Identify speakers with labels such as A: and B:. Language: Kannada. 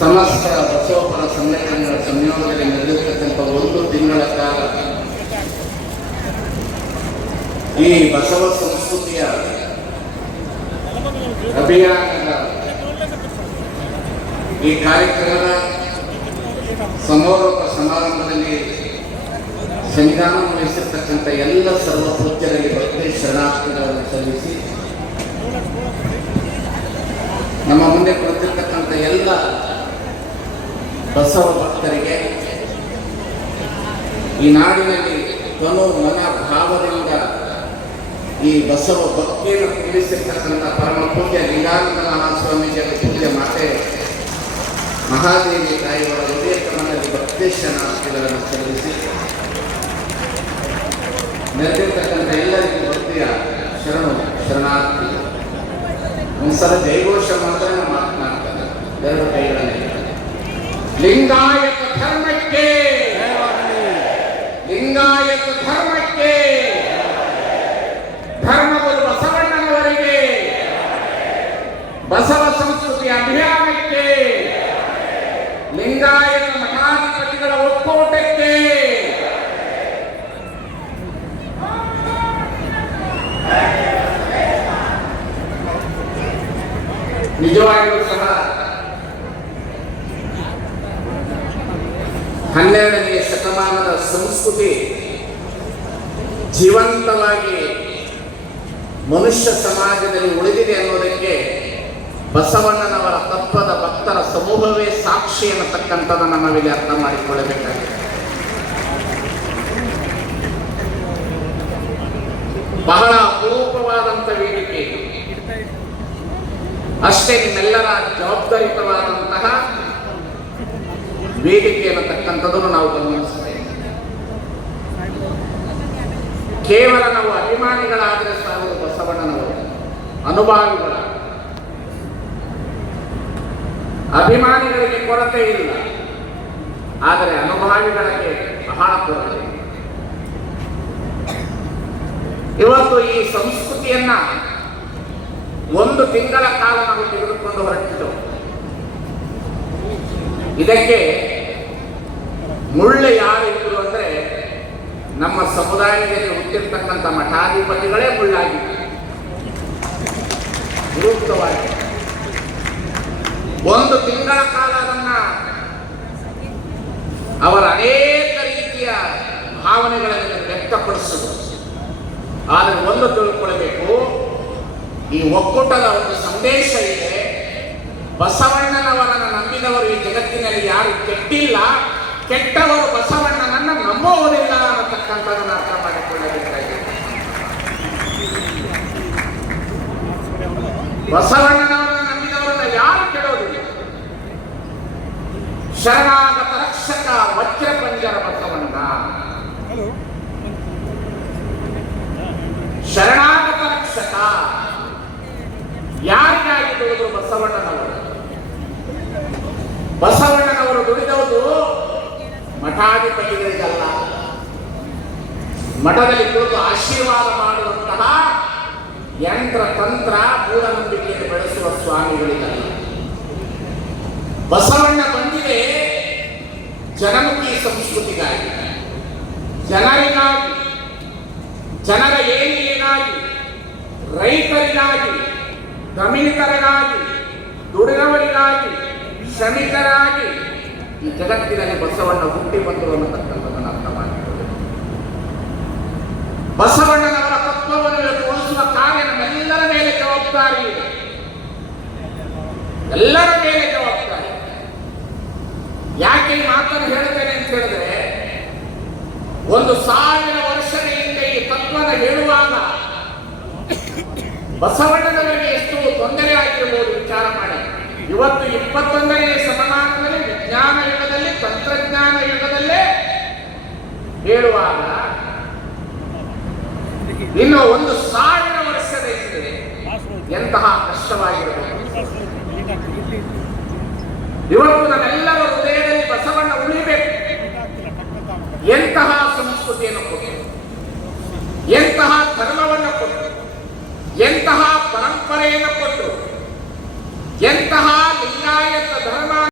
A: ಸಮಸ್ತ ಬಸವಪರ ಸಂಘಟನೆಗಳ ಸಂಯೋಗದಲ್ಲಿ ನಡೆದಿರ್ತಕ್ಕಂಥ ಒಂದು ತಿಂಗಳ ಕಾಲ ಈ ಬಸವ ಸಂಸ್ಕೃತಿಯ ಅಭಿಯಾನದ ಈ ಕಾರ್ಯಕ್ರಮದ ಸಮಾರೋಪ ಸಮಾರಂಭದಲ್ಲಿ ಸಂವಿಧಾನ ವಹಿಸಿರ್ತಕ್ಕಂಥ ಎಲ್ಲ ಸರ್ವ ಬಗ್ಗೆ ಶರಣಾರ್ಥಿಗಳನ್ನು ಸಲ್ಲಿಸಿ ನಮ್ಮ ಮುಂದೆ ಕುಳಿತಿರ್ತಕ್ಕಂಥ ಎಲ್ಲ ಬಸವ ಭಕ್ತರಿಗೆ ಈ ನಾಡಿನಲ್ಲಿ ತನು ಮನ ಭಾವದಿಂದ ಈ ಬಸವ ಭಕ್ತಿಯನ್ನು ತಿಳಿಸಿರ್ತಕ್ಕಂಥ ಪರಮ ಪೂಜ್ಯ ಲಿಂಗಾನಂದ ಮಹಾಸ್ವಾಮೀಜಿಯ ಪೂಜ್ಯ ಮಾತೆ ಮಹಾದೇವಿ ತಾಯಿಯವರ ಕ್ರಮದಲ್ಲಿ ಭಕ್ತಿ ಆಸ್ತಿಗಳನ್ನು ಸಲ್ಲಿಸಿ. ನೆರೆದಿರ್ತಕ್ಕಂಥ ಎಲ್ಲರಿಗೂ ಭಕ್ತಿಯ ಶರಣ, ಶರಣಾರ್ಥಿ. ಒಂದ್ಸಲ ಜೈಘೋಷ ಮಾತ್ರ ಮಾತನಾಡ್ತಾರೆ. ಎರಡು ಕೈಗಳಲ್ಲಿ ಲಿಂಗಾಯತ ಧರ್ಮಕ್ಕೆ ಲಿಂಗಾಯತ ಧರ್ಮಕ್ಕೆ ಧರ್ಮಗುರು ಬಸವಣ್ಣನವರಿಗೆ ಬಸವ ಸಂಸ್ಕೃತಿ ಅಭಿಯಾನಕ್ಕೆ ಲಿಂಗಾಯತ ಮಠಾಧಿಪತಿಗಳ ಒಕ್ಕೂಟಕ್ಕೆ ನಿಜವಾಗಿಯೂ ಸಹ ಹನ್ನೆರಡನೆಯ ಶತಮಾನದ ಸಂಸ್ಕೃತಿ ಜೀವಂತವಾಗಿ ಮನುಷ್ಯ ಸಮಾಜದಲ್ಲಿ ಉಳಿದಿದೆ ಅನ್ನೋದಕ್ಕೆ ಬಸವಣ್ಣನವರ ತತ್ವದ ಭಕ್ತರ ಸಮೂಹವೇ ಸಾಕ್ಷಿ ಅನ್ನತಕ್ಕಂಥದ್ದನ್ನು ನಾವಿಲ್ಲಿ ಅರ್ಥ ಮಾಡಿಕೊಳ್ಳಬೇಕಾಗಿದೆ ಬಹಳ ಅಪರೂಪವಾದಂಥ ವೇದಿಕೆ. ಅಷ್ಟೇ ನಿಮ್ಮೆಲ್ಲರ ಜವಾಬ್ದಾರಿತವಾದಂತಹ ವೇದಿಕೆ ಅನ್ನತಕ್ಕಂಥದ್ದನ್ನು ನಾವು ಗಮನಿಸ್ತೇವೆ ಕೇವಲ ನಾವು ಅಭಿಮಾನಿಗಳಾದರೆ ಸಾಕು, ಬಸವಣ್ಣನವರು, ಅನುಭಾವಿಗಳ. ಅಭಿಮಾನಿಗಳಿಗೆ ಕೊರತೆ ಇಲ್ಲ, ಆದರೆ ಅನುಭಾವಿಗಳಿಗೆ ಬಹಳ ಕೊರತೆ. ಇವತ್ತು ಈ ಸಂಸ್ಕೃತಿಯನ್ನ ಒಂದು ತಿಂಗಳ ಕಾಲ ನಾವು ತೆಗೆದುಕೊಂಡು ಹೊರಟಿದ್ದೆವು ಇದಕ್ಕೆ ಮುಳ್ಳು ಯಾರಿದ್ರು ಅಂದರೆ ನಮ್ಮ ಸಮುದಾಯದಲ್ಲಿ ಹುಟ್ಟಿರ್ತಕ್ಕಂಥ ಮಠಾಧಿಪತಿಗಳೇ ಮುಳ್ಳಾಗಿತ್ತು ಒಂದು ತಿಂಗಳ ಕಾಲ ಅದನ್ನ ಅವರ ಅನೇಕ ರೀತಿಯ ಭಾವನೆಗಳನ್ನು ವ್ಯಕ್ತಪಡಿಸುವುದು ಆದರೆ ಒಂದು ತಿಳ್ಕೊಳ್ಬೇಕು, ಈ ಒಕ್ಕೂಟದ ಒಂದು ಸಂದೇಶ ಇದೆ, ಬಸವಣ್ಣನವರನ್ನು ನಂಬಿದವರು ಈ ಜಗತ್ತಿನಲ್ಲಿ ಯಾರು ಕೆಟ್ಟಿಲ್ಲ. ಕೆಟ್ಟವರು ಬಸವಣ್ಣನನ್ನ ನಂಬುವುದಿಲ್ಲ ಅನ್ನತಕ್ಕಂಥದ್ದನ್ನು ಅರ್ಥ ಮಾಡಿಕೊಳ್ಳಬೇಕಾಗಿದೆ. ಬಸವಣ್ಣನವರನ್ನು ನಂಬಿದವರನ್ನ ಯಾರು ಕೆಡೋದಿಲ್ಲ. ಶರಣಾಗತ ರಕ್ಷಕ ವಜ್ರ ಬಸವಣ್ಣ. ಶರಣಾಗತ ರಕ್ಷಕ. ಯಾರಿಗಾಗಿ ದುಡಿದ್ರು ಬಸವಣ್ಣನವರು? ದುಡಿದವರು ಮಠಾಧಿಪತಿಗಳಿಗಲ್ಲ ಮಠದಲ್ಲಿ ಕುಳಿತು ಆಶೀರ್ವಾದ ಮಾಡುವಂತಹ ಯಂತ್ರ ತಂತ್ರ ಮೂಢನಂಬಿಕೆಯನ್ನು ಬೆಳೆಸುವ ಸ್ವಾಮಿಗಳಿಗಲ್ಲ. ಬಸವಣ್ಣ ಬಂದಿದೆ, ಜನಮುಖಿ ಸಂಸ್ಕೃತಿಗಾಗಿ. ಜನರಿಗಾಗಿ, ಜನರ ಏಳಿಗೆಗಾಗಿ, ರೈತರಿಗಾಗಿ ದಮಿನಿತರಿಗಾಗಿ ದುಡಿದವರಿಗಾಗಿ, ಶ್ರಮಿಕರಾಗಿ ಈ ಜಗತ್ತಿನಲ್ಲಿ ಬಸವಣ್ಣ ಹುಟ್ಟಿ ಬಂದರು ಅನ್ನತಕ್ಕಂಥದ್ದನ್ನು ಅರ್ಥ ಮಾಡಿಕೊಳ್ಳಬೇಕು ಬಸವಣ್ಣನವರ ತತ್ವವನ್ನು ತೋರಿಸುವ ಕಾರ್ಯ ನಮ್ಮೆಲ್ಲರ ಮೇಲೆ ಜವಾಬ್ದಾರಿ ಎಲ್ಲರ ಮೇಲೆ ಜವಾಬ್ದಾರಿ ಯಾಕೆ ಈ ಮಾತನ್ನು ಹೇಳ್ತೇನೆ ಅಂತ ಹೇಳಿದ್ರೆ, ಒಂದು ಸಾವಿರ ವರ್ಷದ ಹಿಂದೆ ಈ ತತ್ವನ ಹೇಳುವಾಗ ಬಸವಣ್ಣನವರಿಗೆ ಎಷ್ಟು ತೊಂದರೆ ಆಗಿರ್ಬೋದು, ವಿಚಾರ ಮಾಡಿ. ಇವತ್ತು ಇಪ್ಪತ್ತೊಂದನೇ ಶತಮಾನದಲ್ಲಿ ವಿಜ್ಞಾನ ಯುಗದಲ್ಲಿ ತಂತ್ರಜ್ಞಾನ ಯುಗದಲ್ಲೇ ಹೇಳುವಾಗ, ಇನ್ನು ಒಂದು ಸಾವಿರ ವರ್ಷದ ಹಿಂದೆ ಎಂತಹ ಕಷ್ಟವಾಗಿರಬಹುದು? ಇವತ್ತು ನಮ್ಮೆಲ್ಲರ ಹೃದಯದಲ್ಲಿ ಬಸವಣ್ಣ ಉಳಿಬೇಕು. ಎಂತಹ ಸಂಸ್ಕೃತಿಯನ್ನು ಕೊಟ್ಟು, ಎಂತಹ ಧರ್ಮವನ್ನು ಕೊಟ್ಟು, ಎಂತಹ ಪರಂಪರೆಯನ್ನು ಕೊಟ್ಟು, ಎಂತಹ